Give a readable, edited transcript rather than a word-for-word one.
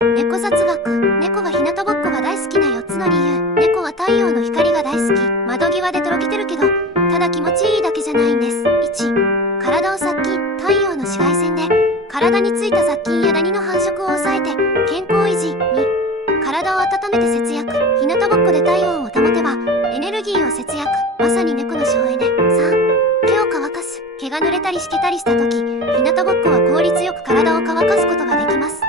猫雑学。猫が日向ぼっこが大好きな4つの理由。猫は太陽の光が大好き。窓際でとろけてるけど、ただ気持ちいいだけじゃないんです。1、体を殺菌。太陽の紫外線で、体についた雑菌やダニの繁殖を抑えて、健康維持。2、体を温めて節約。日向ぼっこで体温を保てば、エネルギーを節約。まさに猫の省エネ。3、手を乾かす。毛が濡れたりしけたりした時、日向ぼっこは効率よく体を乾かすことができます。